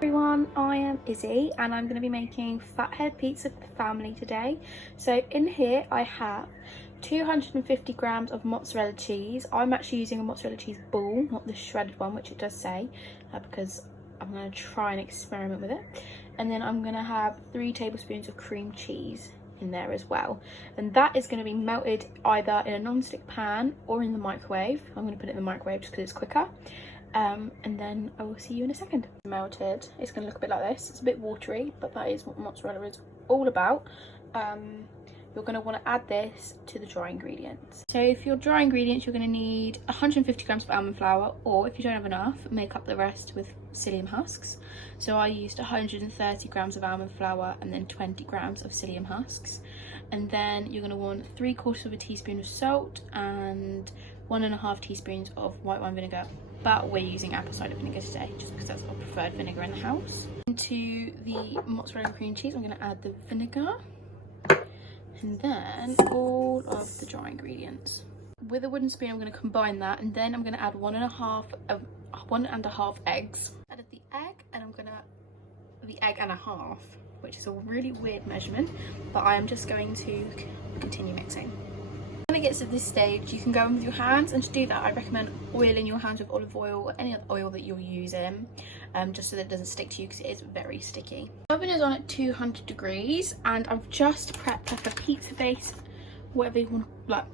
Everyone, I am Izzy and I'm going to be making fathead pizza for the family today. So in here I have 250 grams of mozzarella cheese. I'm actually using a mozzarella cheese ball, not the shredded one, which it does say, because I'm going to try and experiment with it. And then I'm going to have 3 tablespoons of cream cheese in there as well, and that is going to be melted either in a non-stick pan or in the microwave. I'm going to put it in the microwave just because it's quicker. And then I will see you in a second. Melted, it's going to look a bit like this. It's a bit watery, but that is what mozzarella is all about. You're going to want to add this to the dry ingredients. So for your dry ingredients, you're going to need 150 grams of almond flour, or if you don't have enough, make up the rest with psyllium husks. So I used 130 grams of almond flour and then 20 grams of psyllium husks. And then you're going to want 3/4 of a teaspoon of salt and 1.5 teaspoons of white wine vinegar. But we're using apple cider vinegar today just because that's our preferred vinegar in the house. Into the mozzarella cream cheese, I'm going to add the vinegar and then all of the dry ingredients. With a wooden spoon, I'm going to combine that, and then I'm going to add 1.5 eggs. Added the egg, and I'm going to the egg and a half, which is a really weird measurement, but I am just going to continue mixing. When it gets to this stage, you can go in with your hands, and to do that I recommend oiling your hands with olive oil or any other oil that you're using, just so that it doesn't stick to you because it is very sticky. The oven is on at 200 degrees and I've just prepped like a pizza base, whatever you want, like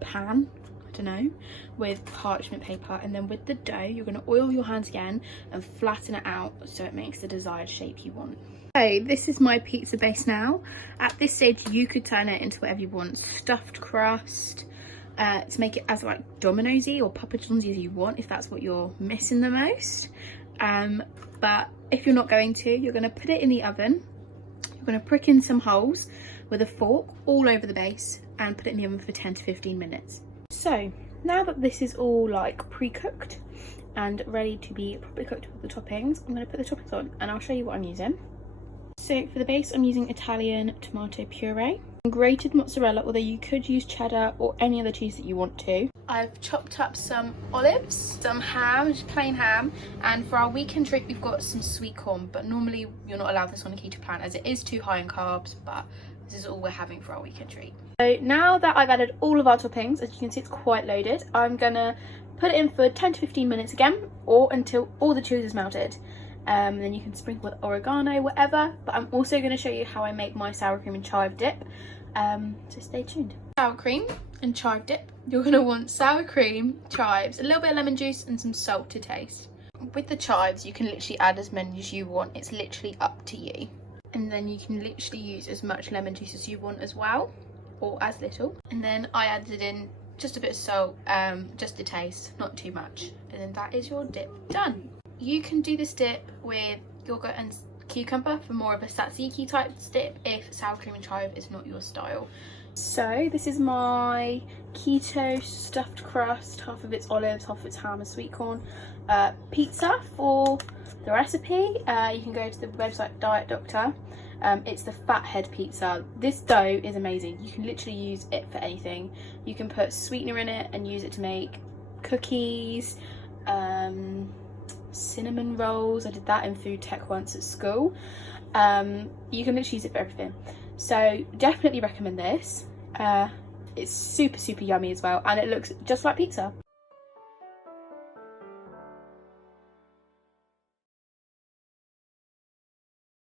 pan, I don't know, with parchment paper, and then with the dough you're going to oil your hands again and flatten it out so it makes the desired shape you want. Okay, this is my pizza base now. At this stage you could turn it into whatever you want, stuffed crust, to make it as like Domino's-y or Papa John's as you want, if that's what you're missing the most. But if you're not going to, you're going to put it in the oven. You're going to prick in some holes with a fork all over the base and put it in the oven for 10 to 15 minutes. So now that this is all like pre-cooked and ready to be properly cooked with the toppings, I'm going to put the toppings on and I'll show you what I'm using. So for the base, I'm using Italian tomato puree, grated mozzarella, although you could use cheddar or any other cheese that you want to. I've chopped up some olives, some ham, just plain ham, and for our weekend treat we've got some sweet corn, but normally you're not allowed this on a keto plan as it is too high in carbs, but this is all we're having for our weekend treat. So now that I've added all of our toppings, as you can see it's quite loaded, I'm gonna put it in for 10 to 15 minutes again, or until all the cheese is melted. Then you can sprinkle with oregano, whatever, but I'm also going to show you how I make my sour cream and chive dip, so stay tuned. Sour cream and chive dip, you're going to want sour cream, chives, a little bit of lemon juice and some salt to taste. With the chives you can literally add as many as you want, it's literally up to you, and then you can literally use as much lemon juice as you want as well, or as little. And then I added in just a bit of salt, just to taste, not too much, and then that is your dip done. You can do this dip with yogurt and cucumber for more of a tzatziki type dip if sour cream and chive is not your style. So this is my keto stuffed crust, half of it's olives, half of it's ham and sweet corn pizza. For the recipe, you can go to the website Diet Doctor. It's the fathead pizza. This dough is amazing. You can literally use it for anything. You can put sweetener in it and use it to make cookies, cinnamon rolls. I did that in food tech once at school. You can literally use it for everything, so definitely recommend this. It's super yummy as well, and it looks just like pizza.